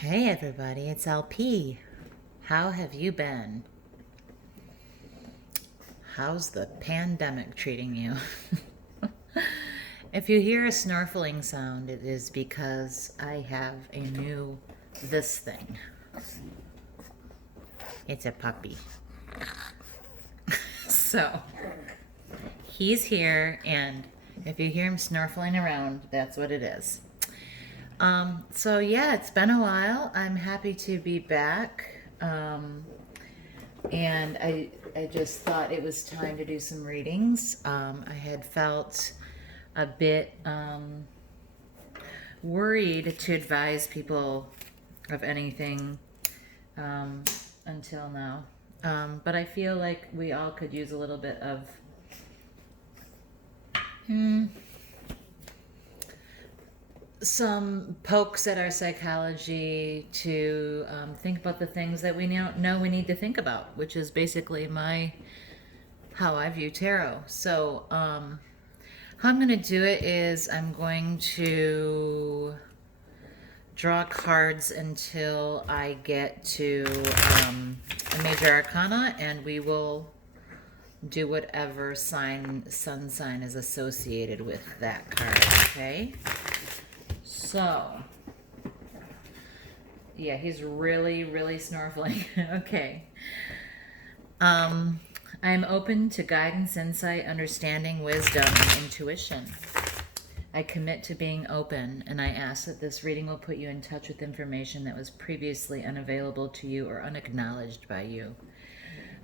Hey everybody, it's LP. How have you been? How's the pandemic treating you? If you hear a snorkeling sound, it is because I have a new this thing. It's a puppy. So, he's here, and if you hear him snorkeling around, that's what it is. So yeah, it's been a while. I'm happy to be back. And I just thought it was time to do some readings. I had felt a bit worried to advise people of anything until now. But I feel like we all could use a little bit of some pokes at our psychology to think about the things that we know we need to think about, which is basically how I view tarot. So how I'm going to do it is I'm going to draw cards until I get to a major arcana, and we will do whatever sun sign is associated with that card, okay? So, yeah, he's really, really snorkeling. Okay. I'm open to guidance, insight, understanding, wisdom, and intuition. I commit to being open, and I ask that this reading will put you in touch with information that was previously unavailable to you or unacknowledged by you.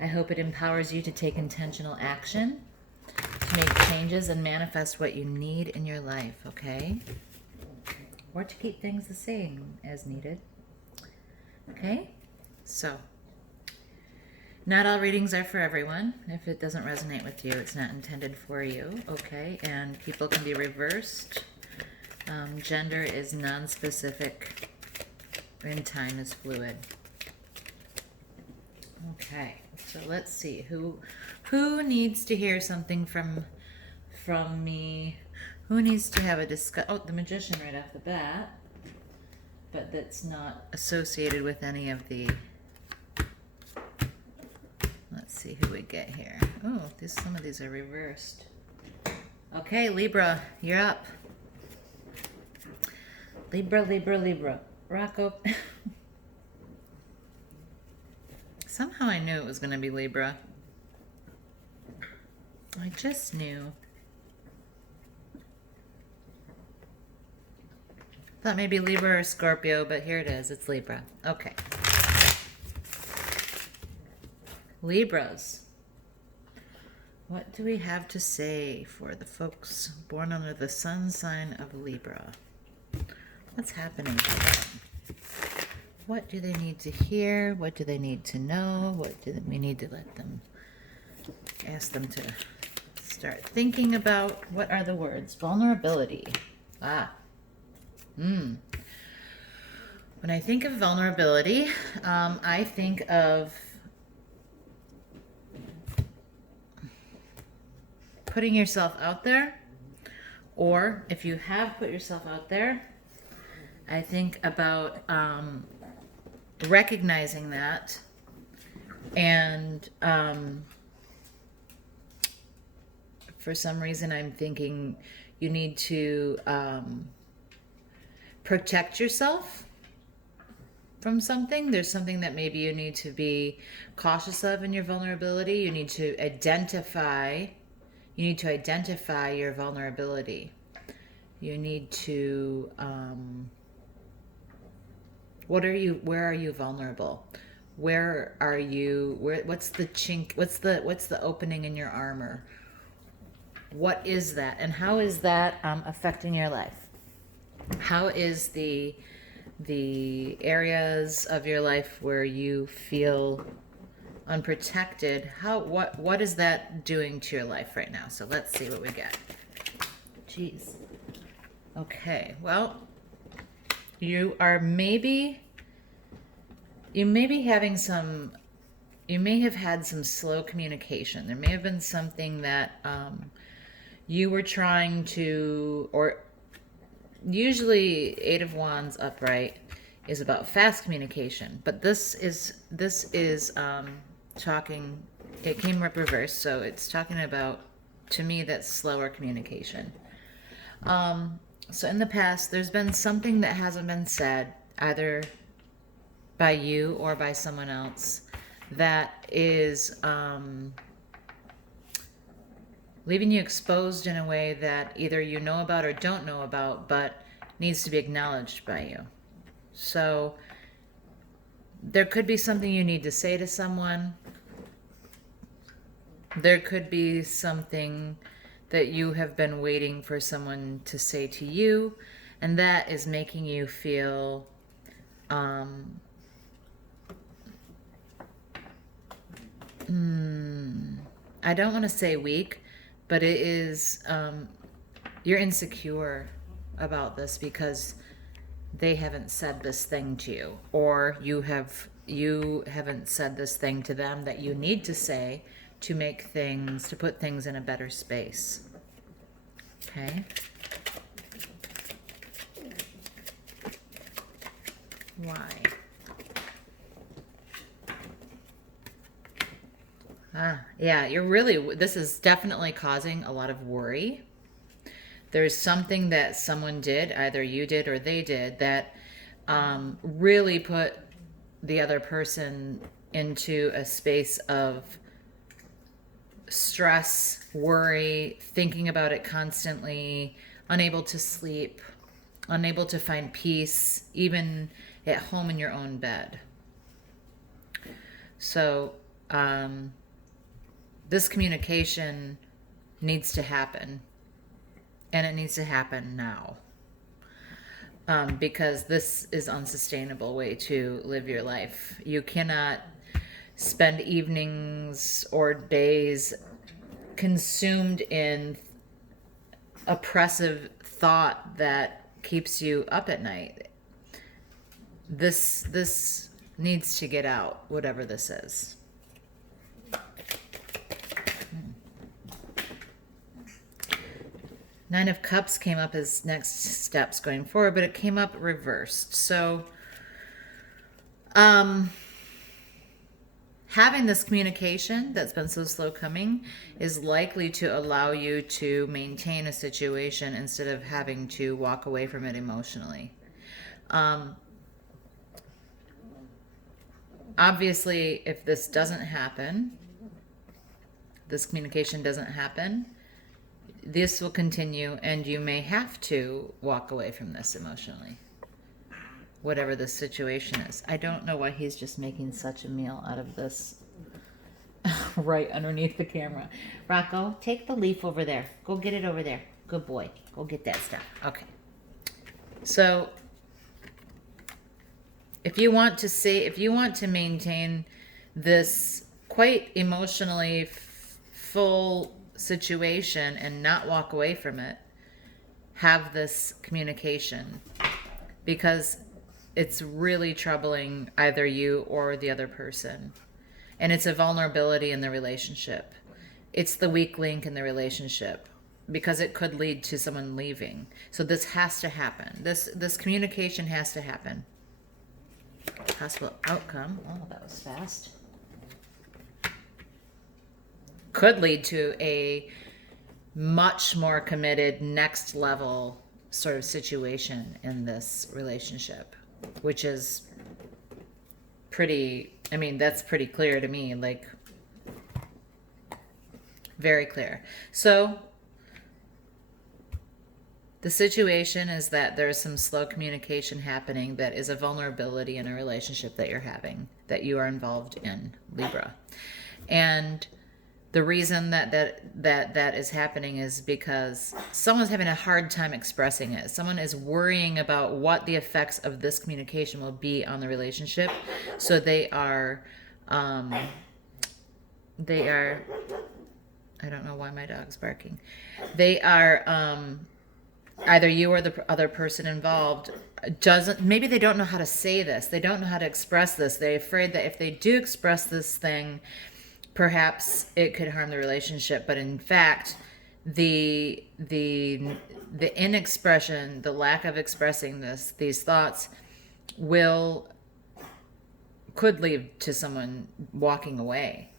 I hope it empowers you to take intentional action, to make changes, and manifest what you need in your life, okay? Or to keep things the same as needed. Okay? So, not all readings are for everyone. If it doesn't resonate with you, it's not intended for you. Okay? And people can be reversed. Gender is non-specific, and time is fluid. Okay, so let's see. Who needs to hear something from me? Who needs to have a discussion? Oh, the Magician right off the bat. But that's not associated with any of the... Let's see who we get here. Oh, some of these are reversed. Okay, Libra, you're up. Libra, Libra, Libra. Rocco. Somehow I knew it was going to be Libra. I just knew. Thought maybe Libra or Scorpio, but here it is. It's Libra. Okay. Libras. What do we have to say for the folks born under the sun sign of Libra? What's happening to them? What do they need to hear? What do they need to know? What do we need to ask them to start thinking about? What are the words? Vulnerability. When I think of vulnerability, I think of putting yourself out there, or if you have put yourself out there, I think about recognizing that and for some reason I'm thinking you need to protect yourself from something. There's something that maybe you need to be cautious of in your vulnerability. You need to identify your vulnerability. You need to where are you vulnerable? What's the chink? What's the opening in your armor? What is that? And how is that affecting your life? How is the areas of your life where you feel unprotected, what is that doing to your life right now? So let's see what we get. Jeez. Okay, well, you may have had some slow communication. There may have been something that you were trying to, or usually Eight of Wands upright, is about fast communication, but this is talking, it came up reversed, so it's talking about, to me, that's slower communication. So in the past, there's been something that hasn't been said, either by you or by someone else, that is leaving you exposed in a way that either you know about or don't know about, but needs to be acknowledged by you. So there could be something you need to say to someone. There could be something that you have been waiting for someone to say to you, and that is making you feel I don't want to say weak, but it is, you're insecure about this because they haven't said this thing to you, or you haven't said this thing to them that you need to say to make things, to put things in a better space. Okay? Why? Yeah, this is definitely causing a lot of worry. There's something that someone did, either you did or they did, that really put the other person into a space of stress, worry, thinking about it constantly, unable to sleep, unable to find peace, even at home in your own bed. So, this communication needs to happen, and it needs to happen now, because this is an unsustainable way to live your life. You cannot spend evenings or days consumed in oppressive thought that keeps you up at night. This needs to get out, whatever this is. Nine of Cups came up as next steps going forward, but it came up reversed. So, having this communication that's been so slow coming is likely to allow you to maintain a situation instead of having to walk away from it emotionally. Obviously, if this doesn't happen, this communication doesn't happen, this will continue, and you may have to walk away from this emotionally, whatever the situation is. I don't know why he's just making such a meal out of this right underneath the camera. Rocco, take the leaf over there. Go get it over there. Good boy. Go get that stuff. Okay. So if you want to maintain this quite emotionally full situation and not walk away from it, have this communication, because it's really troubling either you or the other person, and it's a vulnerability in the relationship. It's the weak link in the relationship, because it could lead to someone leaving. So this has to happen. This communication has to happen. Possible outcome. Oh, that was fast. Could lead to a much more committed next level sort of situation in this relationship, which is pretty, I mean, that's pretty clear to me, like very clear. So the situation is that there's some slow communication happening that is a vulnerability in a relationship that you're having, that you are involved in, Libra. And the reason that is happening is because someone's having a hard time expressing it. Someone is worrying about what the effects of this communication will be on the relationship. So they are, I don't know why my dog's barking. They are, either you or the other person involved maybe they don't know how to say this. They don't know how to express this. They're afraid that if they do express this thing, perhaps it could harm the relationship. But in fact, the inexpression, the lack of expressing these thoughts, could lead to someone walking away.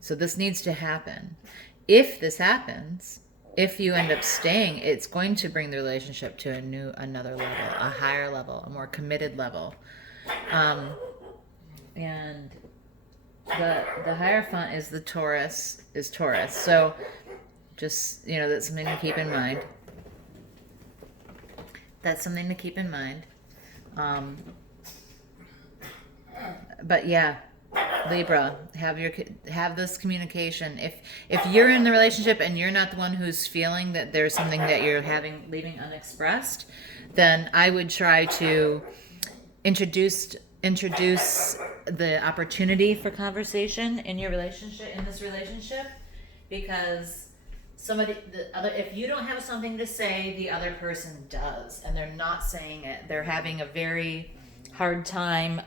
So this needs to happen. If this happens, if you end up staying, it's going to bring the relationship to another level, a higher level, a more committed level. And the Hierophant is Taurus. So just, that's something to keep in mind. That's something to keep in mind. But yeah, Libra, have this communication. If you're in the relationship and you're not the one who's feeling that there's something that you're leaving unexpressed, then I would try to introduce the opportunity for conversation in this relationship, because if you don't have something to say, the other person does, and they're not saying it. They're having a very hard time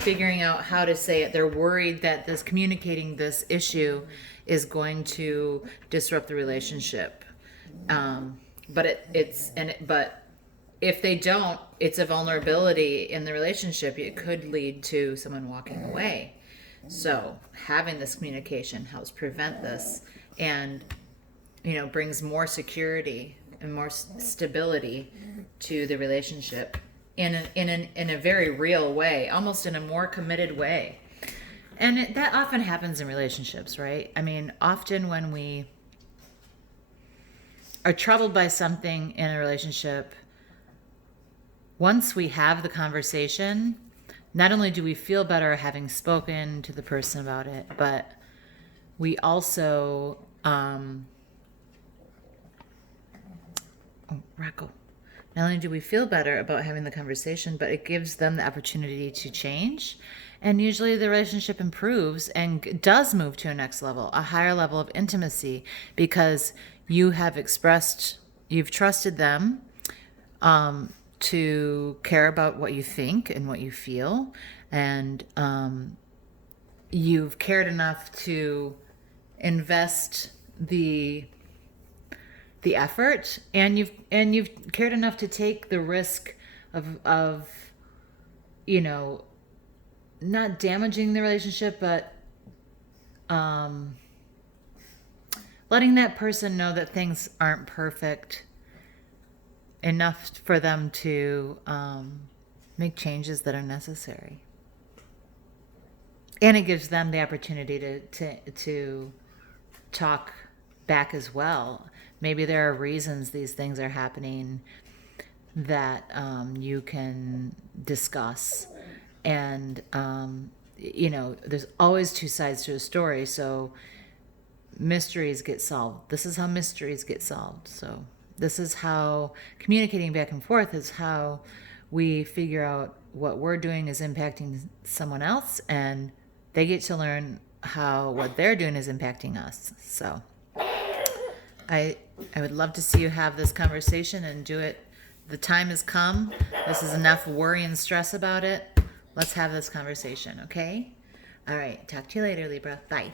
figuring out how to say it. They're worried that communicating this issue is going to disrupt the relationship. But if they don't, it's a vulnerability in the relationship. It could lead to someone walking away. So having this communication helps prevent this, and brings more security and more stability to the relationship in a very real way, almost in a more committed way. And that often happens in relationships, right? I mean, often when we are troubled by something in a relationship, once we have the conversation, not only do we feel better having spoken to the person about it, but we also, not only do we feel better about having the conversation, but it gives them the opportunity to change. And usually the relationship improves and does move to a next level, a higher level of intimacy, because you've trusted them to care about what you think and what you feel. And you've cared enough to invest the effort, and you've cared enough to take the risk of not damaging the relationship, but letting that person know that things aren't perfect enough for them to make changes that are necessary. And it gives them the opportunity to talk back as well. Maybe there are reasons these things are happening that you can discuss. And, there's always two sides to a story. So mysteries get solved. This is how mysteries get solved. So this is how communicating back and forth is how we figure out what we're doing is impacting someone else, and they get to learn how what they're doing is impacting us. So I would love to see you have this conversation and do it. The time has come. This is enough worry and stress about it. Let's have this conversation, okay? All right. Talk to you later, Libra. Bye.